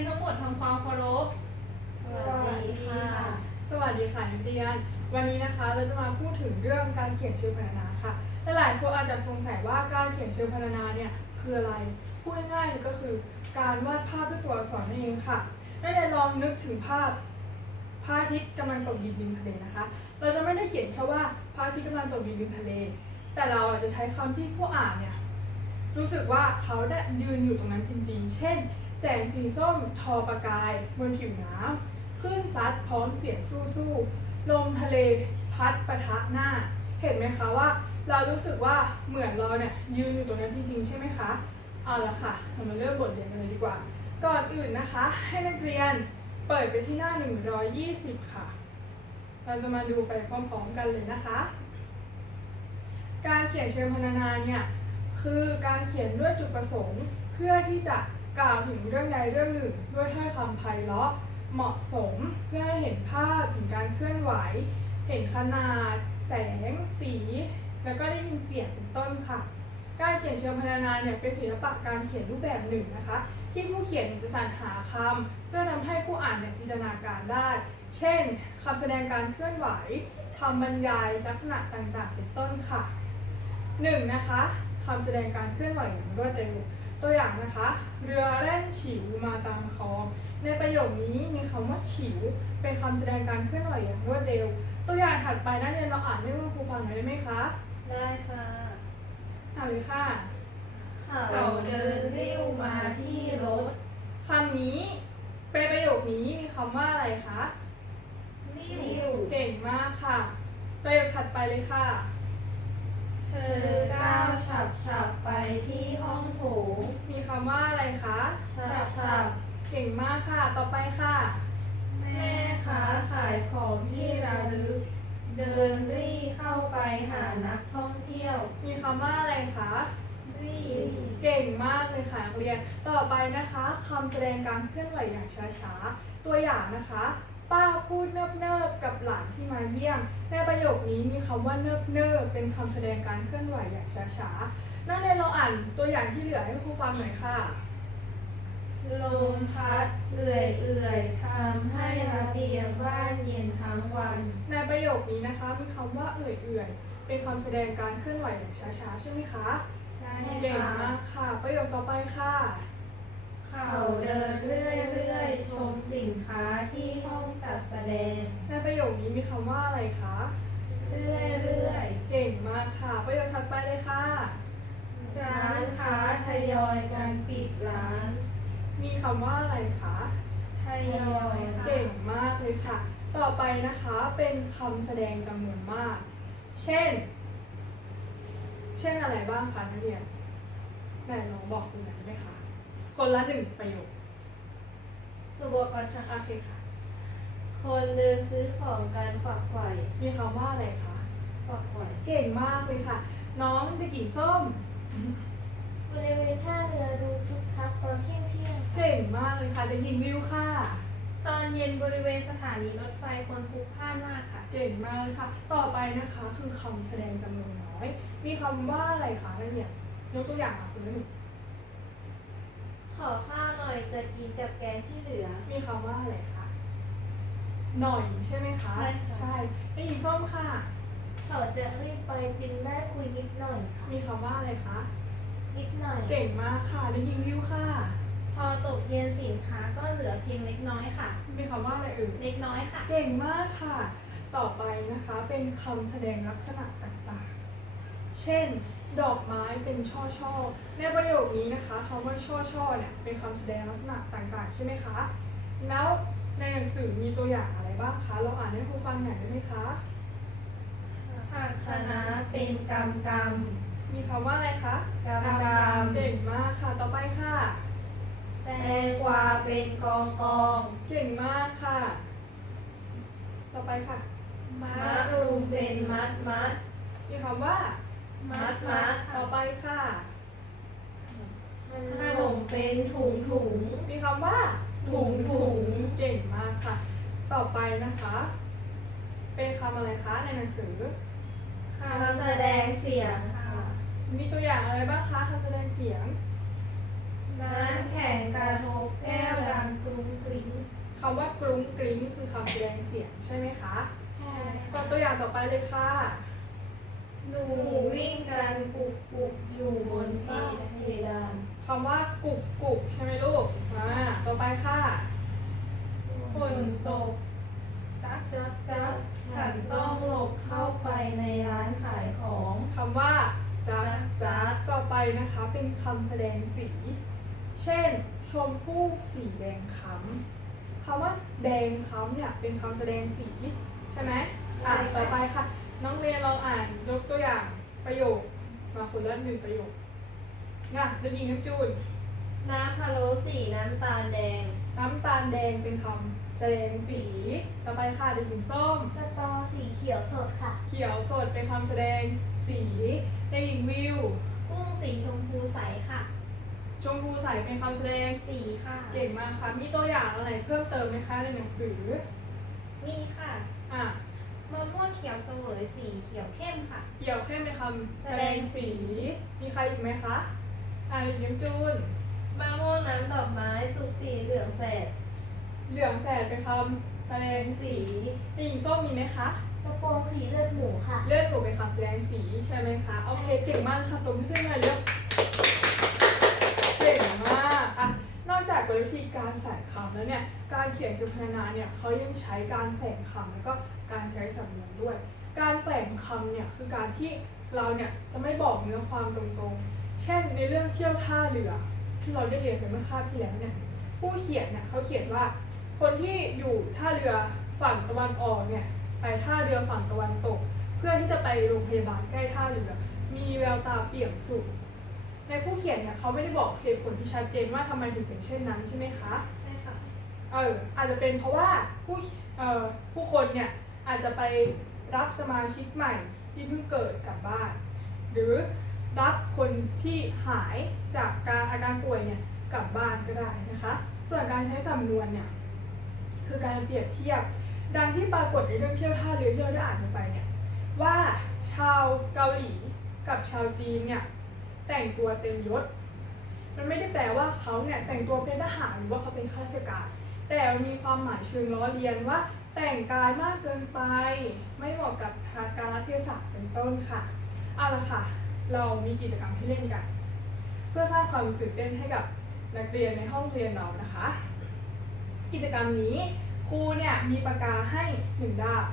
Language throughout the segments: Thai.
นทั้งหมดทำความเคารพ สวัสดีค่ะ สวัสดีค่ะนักเรียน วันนี้นะคะเราจะมาพูดถึงเรื่องการเขียนเชิงพรรณนาค่ะหลายๆคนอาจจะสงสัยว่าการเขียนเชิงพรรณนาเนี่ยคืออะไร พูดง่ายๆก็คือการวาดภาพด้วยตัวอักษรนั่นเองค่ะนักเรียนลองนึกถึงภาพพระอาทิตย์กำลังตกดินริมทะเลนะคะ เราจะไม่ได้เขียนแค่ว่าพระอาทิตย์กำลังตกดินริมทะเล แต่เราอาจจะใช้คำที่ผู้อ่านเนี่ยรู้สึกว่าเขาได้ยืนอยู่ตรงนั้นจริง ๆ เช่น แสงสีส้มทอประกายบนผิวน้ำคลื่นซัดพร้อมเสียงสู้ๆลมทะเลพัดปะทะหน้า เห็นไหมคะว่า เรารู้สึกว่าเหมือนเราเนี่ยยืนอยู่ตรงนั้นจริงๆ ใช่ไหมคะเอาละค่ะเรามาเริ่มบทเรียนกันเลยดีกว่า ก่อนอื่นนะคะ ให้นักเรียนเปิดไปที่หน้า 120 ค่ะ เราจะมาดูไปพร้อมๆกันเลยนะคะ การเขียนเชิงพรรณนาเนี่ยคือการเขียนด้วยจุดประสงค์เพื่อที่จะ กล่าวถึงเรื่องใดเรื่องหนึ่งด้วยถ้อยคำไพเราะเหมาะสมเพื่อให้เห็นภาพถึงการเคลื่อนไหว เห็นขนาด แสง สี แล้วก็ได้ยินเสียงเป็นต้นค่ะ การเขียนเชิงพรรณนาเนี่ยเป็นศิลปะการเขียนรูปแบบหนึ่งนะคะ ที่ผู้เขียนจะสรรหาคำเพื่อทำให้ผู้อ่านเนี่ยจินตนาการได้ เช่นคำแสดงการเคลื่อนไหวคำบรรยายลักษณะต่างๆ เป็นต้นค่ะหนึ่งนะคะคำแสดงการเคลื่อนไหวอย่างรวดเร็ว ตัวอย่างนะคะ เรือแล่นฉิวมาตามคลอง ในประโยคนี้มีคำว่าฉิว เป็นคำแสดงการเคลื่อนไหวอย่างรวดเร็ว ตัวอย่างถัดไปนักเรียนเราอ่านให้คุณครูฟังหน่อยได้ไหมคะ ได้ค่ะอ่านเลยค่ะ เขาเดินเลี้ยวมาที่รถคำนี้เป็นประโยคนี้มีคำว่าอะไรคะเลี้ยวเก่งมากค่ะ ประโยคถัดไปเลยค่ะ เธอก้าวฉับฉับไปที่ห้องโถงมีคำว่าอะไรคะฉับฉับเก่งมากค่ะ ต่อไปค่ะ แม่ค้าขายของที่ระลึก เดินรี่เข้าไปหานักท่องเที่ยว มีคำว่าอะไรคะรี่เก่งมากเลยค่ะนักเรียน ต่อไปนะคะคำแสดงการเคลื่อนไหวอย่างช้าๆ ตัวอย่างนะคะ ป้าพูดเนิบๆกับหลานที่มาเยี่ยม ในประโยคนี้มีคำว่าเนิบๆเป็นคำแสดงการเคลื่อนไหวอย่างช้าๆนักเรียนเราอ่านตัวอย่างที่เหลือให้ครูฟังหน่อยค่ะ ลมพัดเอื่อยเอื่อยทำให้ระเบียงบ้านเย็นทั้งวัน ในประโยคนี้นะคะมีคำว่าเอื่อยๆเป็นคำแสดงการเคลื่อนไหวอย่างช้าๆใช่ไหมคะ ใช่เก่งค่ะมากค่ะ ประโยคต่อไปค่ะ เขาเดินเรื่อยๆ ชมสินค้าที่ห้องจัดแสดง ในประโยคนี้มีคำว่าอะไรคะ เรื่อยเก่งมากค่ะ ประโยคถัดไปเลยค่ะ ๆ ร้านค้าทยอยกันปิดร้าน มีคำว่าอะไรคะ ทยอยค่ะเก่งมากเลยค่ะ ต่อไปนะคะเป็นคำแสดงจำนวนมาก เช่น เช่นอะไรบ้างคะนักเรียนไหนลองบอกคุณหน่อยได้ไหมคะ คนละหนึ่งประโยคคือบอกก่อนค่ะโอเคค่ะ คนเดินซื้อของกันฝักไขว่มีคำว่าอะไรคะฝักไขว่เก่งมากเลยค่ะ น้องเด็กหญิงส้ม บริเวณท่าเรือดูคึกคักตอนเที่ยงเที่ยงเก่งมากเลยค่ะเด็กหญิงวิวค่ะ ตอนเย็นบริเวณสถานีรถไฟคนพลุกพล่านมากค่ะ เก่งมากเลยค่ะ ต่อไปนะคะคือคำแสดงจำนวนน้อย มีคำว่าอะไรคะนักเรียนยกตัวอย่างค่ะคุณหนึ่ง ขอข้าวหน่อยจะกินกับแกงที่เหลือ มีคำว่าอะไรคะ หน่อยใช่ไหมคะ ใช่ค่ะ ใช่ได้ยินส้มค่ะ เขาจะรีบไปจึงได้คุยนิดหน่อยค่ะ มีคำว่าอะไรคะ นิดหน่อย เก่งมากค่ะ ได้ยินวิวค่ะ พอตกเย็นสินค้าก็เหลือเพียงเล็กน้อยค่ะ มีคำว่าอะไรเอ่ย เล็กน้อยค่ะ เก่งมากค่ะ ต่อไปนะคะเป็นคำแสดงลักษณะต่างๆ เช่น ดอกไม้เป็นช่อช่อๆในประโยคนี้นะคะคำว่าช่อช่อๆเนี่ยเป็นคำแสดงลักษณะต่างๆ ใช่ไหมคะ แล้วในหนังสือมีตัวอย่างอะไรบ้างคะเราอ่านให้ครูฟังหน่อยได้ไหมคะผักคะน้าเป็นกำกมีคำว่าอะไรคะำกำกเก่งมากค่ะ ต่อไปค่ะำแตงกวาเป็นกองกองเก่งมากค่ะ ต่อไปค่ะมะรุมเป็นมัดมัด มีคำว่า มัดมัดต่อไปค่ะขนมเป็นถุงถุงมีคำว่า ถุงถุงเก่งมากค่ะ ต่อไปนะคะ เป็นคำอะไรคะในหนังสือคำแสดงเสียงค่ะ มีตัวอย่างอะไรบ้างคะคำแสดงเสียงน้ำแข็งกระทบแก้วดังกรูกรุ้งกริ้งคือคำแสดงเสียงใช่ไหมคะ ใช่ต่อตัวอย่างต่อไปเลยค่ะ หนูวิ่งกันปุกปุกอยู่บนฝ้าเพดานคำว่ากุกกุกใช่ไหมลูกมาต่อไปค่ะฝนตกจักจักจักฉันต้องหลบเข้าไปในร้านขายของคำว่าจักจักต่อไปนะคะ เป็นคำแสดงสี เช่น ชมพู่สีแดงค้ำคำว่าแดงค้ำเนี่ยเป็นคำแสดงสี ใช่ไหมอ่านต่อไปค่ะ น้องเรียนลองอ่านยกตัวอย่างประโยค มาคนละหนึ่งประโยคง่ะเด็กหญิงน้ำจูน น้ำพะโล้สีน้ำตาลแดง น้ำตาลแดงเป็นคำแสดงสี ต่อไปค่ะเด็กหญิงส้ม สตอสีเขียวสดค่ะ เขียวสดเป็นคำแสดงสีเด็กหญิงวิว กุ้งสีชมพูใสค่ะ ชมพูใสเป็นคำแสดง สีค่ะ เก่งมากค่ะ มีตัวอย่างอะไรเพิ่มเติมไหมคะในหนังสือ มีค่ะ อะ มะม่วงเขียวเสวยสีเขียวเข้มค่ะ เขียวเข้มเป็นคำแสดงสี มีใครอีกไหมคะอะเด็กหญิงจูน มะม่วงน้ำดอกไม้สุกสีเหลืองแสดเหลืองแสดเป็นคำแสดงสีสีเด็กหญิงส้มมีไหมคะ กระโปรงสีเลือดหมูค่ะ เลือดหมูเป็นคำแสดงสีใช่ไหมคะ โอเค เก่งมากค่ะตรงที่เพื่อนมาเร็วเก่งมากอะนอกจากกล วิธีการใส่คำแล้วเนี่ยการเขียนเชิงพรรณนาเนี่ยเขายังใช้การแฝงคำแล้วก็การใช้สำนวนด้วย การแฝงคำเนี่ยคือการที่เราเนี่ยจะไม่บอกเนื้อความตรงๆ เช่นในเรื่องเที่ยวท่าเรือที่เราได้เรียนไปเมื่อคาบที่แล้วเนี่ยผู้เขียนเนี่ยเขาเขียนว่า คนที่อยู่ท่าเรือฝั่งตะวันออกเนี่ยไปท่าเรือฝั่งตะวันตก เพื่อที่จะไปโรงพยาบาลใกล้ท่าเรือ มีแววตาเปี่ยมสุข ในผู้เขียนเนี่ยเขาไม่ได้บอกเหตุผลที่ชัดเจนว่าทำไมถึงเป็นเช่นนั้นใช่ไหมคะใช่ค่ะเอออาจจะเป็นเพราะว่าผู้เอ่อผู้คนเนี่ยอาจจะไปรับสมาชิกใหม่ที่เพิ่งเกิดกลับบ้าน หรือรับคนที่หายจากการอาการป่วยเนี่ยกลับบ้านก็ได้นะคะ ส่วนการใช้สำนวนเนี่ยคือการเปรียบเทียบ ดังที่ปรากฏในเรื่องเที่ยวท่าเรือที่เราได้อ่านกันไปเนี่ยว่าชาวเกาหลีกับชาวจีนเนี่ย แต่งตัวเต็มยศ มันไม่ได้แปลว่าเขาเนี่ยแต่งตัวเป็นทหารหรือว่าเขาเป็นข้าราชการ แต่มีความหมายเชิงล้อเลียนว่า แต่งกายมากเกินไป ไม่เหมาะกับทางการรัฐศาสตร์เป็นต้นค่ะเอาละค่ะ เรามีกิจกรรมให้เล่นกัน เพื่อสร้างความตื่นเต้นให้กับนักเรียนในห้องเรียนเรานะคะ กิจกรรมนี้ครูเนี่ยมีปากกาให้หนึ่งด้าม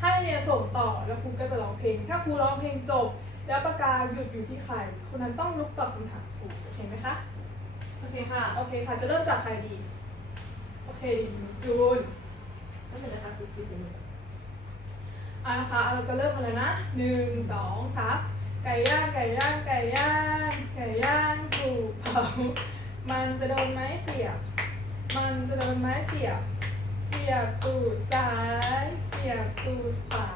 ให้เรียนส่งต่อแล้วครูก็จะร้องเพลง ถ้าครูร้องเพลงจบ แล้วปากกาหยุดอยู่ที่ใคร คนนั้นต้องลุกตอบคำถามครูโอเคไหมคะ โอเคค่ะโอเคค่ะ จะเริ่มจากใครดี โอเคดีจูนนั่นเป็นนะคะคุณจุดนี้อะนะคะ เราจะเริ่มกันเลยนะหนึ่งสองสามไก่ย่างไก่ย่างไก่ย่างไก่ย่างถูกเผา มันจะโดนไม้เสียบ มันจะโดนไม้เสียบ เสียบตูดซ้าย เสียบตูดขวา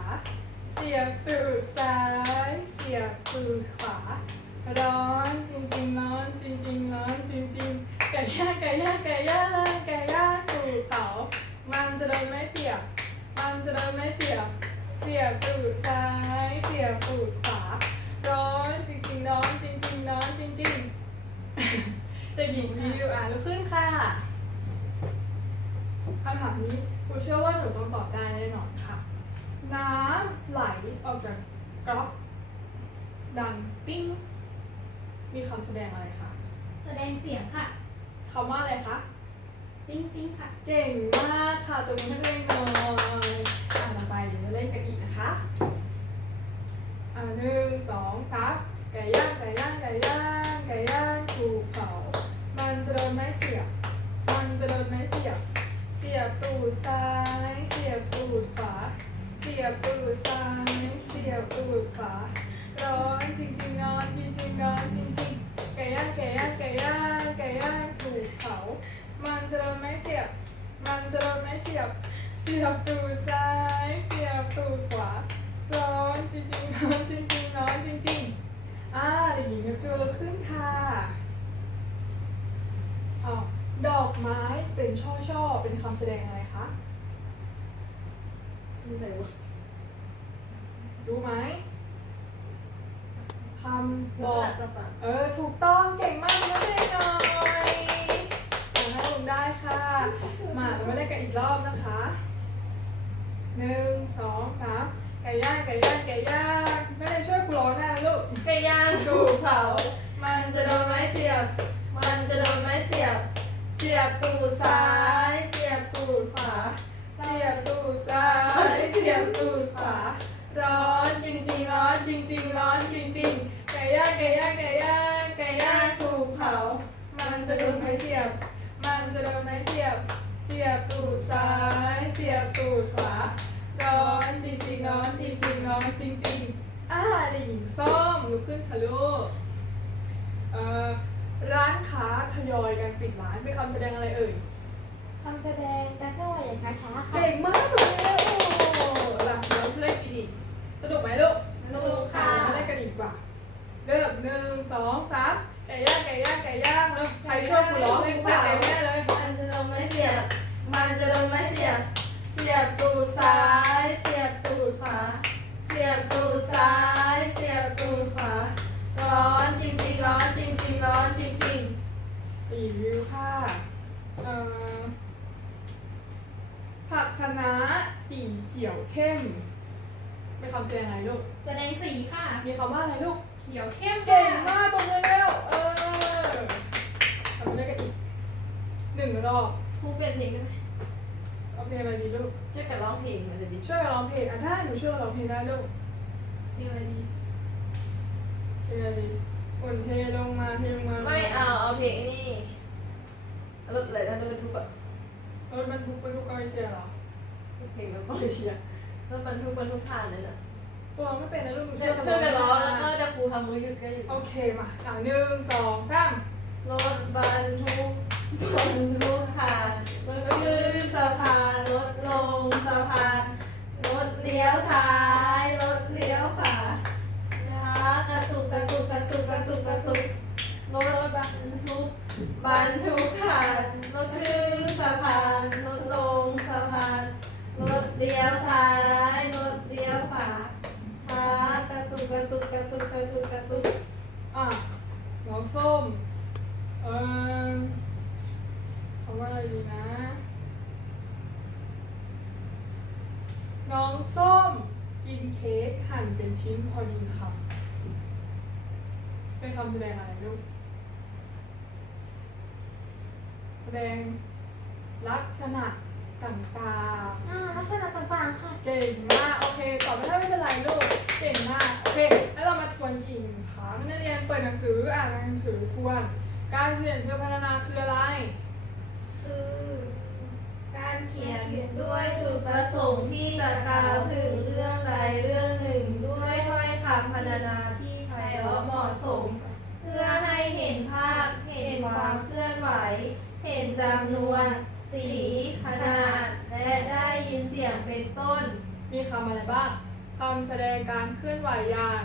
เสียบตูดซ้าย เสียบตูดขวา ร้อนจริงๆร้อนจริงๆร้อนจริงๆไก่ย่างไก่ย่างไก่ย่างไก่ย่างถูกเผามันจะโดนไม้เสียบมันจะโดนไม้เสียบ เสียบตูดซ้าย เสียบตูดขวา ร้อนจริงๆร้อนจริงๆร้อนจริงๆเด็กหญิงวิวอ่านลุกขึ้นค่ะคำถามนี้ครูเชื่อว่าหนูต้องตอบได้แน่นอนค่ะ น้ำไหลออกจากก๊อกดังปิ้ง มีคำแสดงอะไรคะแสดงเสียงค่ะ คำว่าอะไรคะ ติ้งติ้งค่ะ เก่งมากค่ะตัวนี้ไม่ได้หน่อยอ่านต่อไปเดี๋ยวจะเล่นกันอีกนะคะอ่าหนึ่งสองสามไก่ย่างไก่ย่างไก่ย่างไก่ย่างถูกเผามันจะโดนไม้เสียบ มันจะโดนไม้เสียบ เสียบตูดซ้าย เสียบตูดขวา เสียบตูดซ้ายเสียบตูดขวาร้อนจริงๆร้อนจริงๆร้อนจริงๆไก่ย่างไก่ย่างไก่ย่างไก่ย่างถูกเผามันจะโดนไม้เสียบ มันจะโดนไม้เสียบ เสียบตูดซ้ายเสียบตูดขวาร้อนจริงๆร้อนจริงๆร้อนจริงๆอ่าเด็กหญิงยกตัวขึ้นค่ะอ๋อดอกไม้เป็นช่อช่อๆเป็นคำแสดงอะไร ดูไหรู้ไหมคำบอก เออ ถูกต้องเก่งมากนะเด็หน่อยอ่านให้ลุงได้ค่ะ มาเราไปเล่นกันอีกรอบนะคะหนึ่งสองสามไก่ย่างไก่ย่างไก่ย่างไม่ได้ช่วยกูร้องนะลูกไก่ย่างถูกเผา มันจะโดนไม้เสียบ มันจะโดนไม้เสียบ เสียบตูดซ้าย เสียบตูดขวา เสียบตูดซ้ายเสียบตูดขวาร้อนจริงๆร้อนจริงๆร้อนจริงๆไก่ย่างไก่ย่างไก่ย่างไก่ย่างถูกเผา มันจะโดนไม้เสียบ มันจะโดนไม้เสียบ เสียบตูดซ้ายเสียบตูดขวาร้อนจริงๆร้อนจริงๆร้อนจริงๆอ่าเด็กหญิงส้มลุกขึ้นค่ะลูกเอ่อร้านค้าทยอยกันปิดร้านเป็นคำแสดงอะไรเอ่ย คำแสดงการเคลื่อนไหวอย่างช้าๆค่ะ เก่งมากเลยโอ้หลังเราเล่นดีๆสนุกไหมลูกสนุกค่ะมาเล่นกันอีกว่า เริ่มหนึ่งสองสามไก่ย่างไก่ย่างไก่ย่างแล้วใครช่วยกูร้องเพลงไก่แม่เลย มันจะโดนไม้เสียบ มันจะโดนไม้เสียบ เสียบตูดซ้าย เสียบตูดขวา เสียบตูดซ้าย เสียบตูดขวา ร้อนจริงๆ ร้อนจริงๆ ร้อนจริง รีวิวค่ะเอ่อผักคะน้า สีเขียวเข้มเป็นคำแสดงอะไรลูก แสดงสีค่ะ มีคำว่าอะไรลูก เขียวเข้มเก่งมากตรงเลยเร็วเออทำเล่นกันอีกหนึ่งรอบๆครูเป็นเพลงได้ไหมเอาเพลงอะไรดีลูก ช่วยกันร้องเพลงหน่อยดิช่วยกันร้องเพลงอะได้หนูช่วยกันร้องเพลงได้ลูกเพลงอะไรดีเพลงอะไรดีฝนเทลงมาเทลงมาไม่เอาเอาเพลงไอ้นี่รถอะไรนะรถบรรทุกอะรถบรรทุกบรรทุกเอาไปเชียร์เหรอ เพลงรถมาเลเซียรถบรรทุกบรรทุกผ่านเลยนะตัวไม่เป็นนะลูกหนูช่วยช่วยกันร้องแล้วก็เดี๋ยวครูทำมือหยุดก็หยุดโอเคมาอะหนึ่งสองสามรถบรรทุกบรรทุกผ่านรถขึ้นสะพานรถลงสะพานรถเลี้ยวซ้ายรถเลี้ยวขวาช้ากระตุกกระตุกกระตุกกระตุกกระตุกรถบรรทุกบรรทุกผ่านรถขึ้นสะพานรถ เลี้ยวซ้ายรถเลี้ยวขวาช้ากระตุกกระตุกกระตุกกระตุกกระตุกอะน้องส้มเออคำว่าอะไรดีนะ น้องส้มกินเค้กหั่นเป็นชิ้นพอดีคำเป็นคำแสดงอะไรลูกแสดงลักษณะ ต่างอ่าลักษณะต่างๆค่ะ ๆ เก่งมาก โอเคตอบไม่ได้ไม่เป็นไรลูก เก่งมาก โอเค แล้วเรามาทวนอีกหนึ่งครั้งนักเรียนเปิดหนังสืออ่านหนังสือทวน การเขียนเชิงพรรณนาคืออะไร คือการเขียนด้วยจุดประสงค์ที่จะกล่าวถึงเรื่องใดเรื่องหนึ่ง ด้วยถ้อยคำพรรณนาที่ไพเราะเหมาะสม เพื่อให้เห็นภาพ เห็นความเคลื่อนไหว เห็นจำนวน สี ขนาดและได้ ยินเสียงเป็นต้น มีคำอะไรบ้างคำแสดงการเคลื่อนไหวอย่าง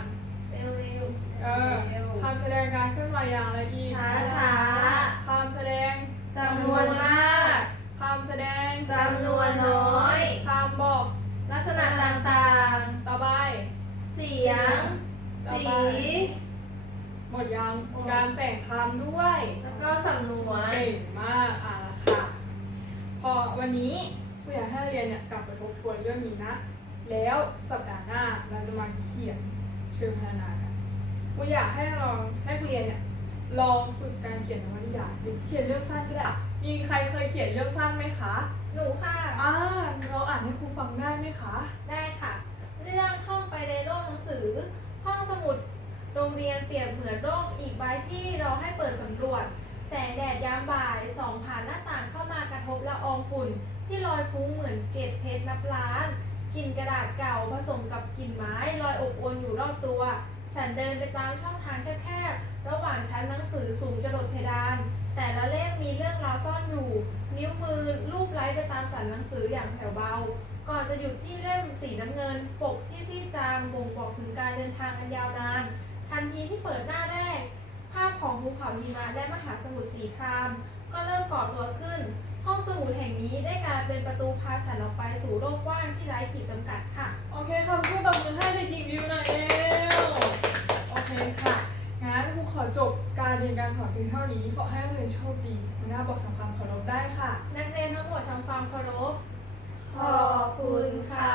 เร็วเออคำแสดงการเคลื่อนไหวอย่างอะไรอีกช้าช้าคำแสดงๆจำนวนมากคำแสดงจำนวนน้อยคำบอกลักษณะต่างต่อไปๆเสียงต่อสีไปหมดยังการแต่งคำด้วย แล้วก็สำนวนเก่งมากอะค่ะ พอวันนี้ ผู้อยากให้นักเรียนเนี่ยกลับไปทบทวนเรื่องนี้นะ แล้วสัปดาห์หน้าเราจะมาเขียนเชิงพรรณนากันผู้อยากให้ลองให้ผู้เรียนเนี่ยลองฝึกการเขียนนวนิยายหรือเขียนเรื่องสั้นก็ได้มีใครเคยเขียนเรื่องสั้นไหมคะ หนูค่ะ อ่า เราอ่านให้ครูฟังได้ไหมคะ ได้ค่ะ เรื่องท่องไปในโลกหนังสือ ห้องสมุด โรงเรียนเปรียบเหมือนโลกอีกใบที่รอให้เปิดสำรวจ แสงแดดยามบ่ายส่องผ่านหน้าต่างเข้ามากระทบละอองฝุ่น ที่ลอยฟุ้งเหมือนเกล็ดเพชรนับล้านกลิ่นกระดาษเก่าผสมกับกลิ่นไม้ลอยอบอวนอยู่รอบตัว ฉันเดินไปตามช่องทางแคบๆระหว่างชั้นหนังสือสูงจรดเพดาน แต่ละเล่มมีเรื่องราวซ่อนอยู่ นิ้วมือลูบไล้ไปตามสันหนังสืออย่างแผ่วเบา ก่อนจะหยุดที่เล่มสีน้ำเงิน ปกที่ซีดจางบ่งบอกถึงการเดินทางอันยาวนาน ทันทีที่เปิดหน้าแรก ภาพของภูเขาหิมะและมหาสมุทรสีคราม ก็เริ่มก่อตัวขึ้น ห้องสมุดแห่งนี้ได้กลายเป็นประตูพาฉันออกไปสู่โลกกว้างที่ไร้ขีดจำกัดค่ะ โอเคค่ะผู้ตบมือให้เด็กหญิงวิวหน่อยเร็วโอเคค่ะ งั้นครูขอจบการเรียนการสอนเพียงเท่านี้ ขอให้นักเรียนโชคดีหน้าบอกทำความเคารพได้ค่ะ นักเรียนทั้งหมดทำความเคารพขอบคุณค่ะ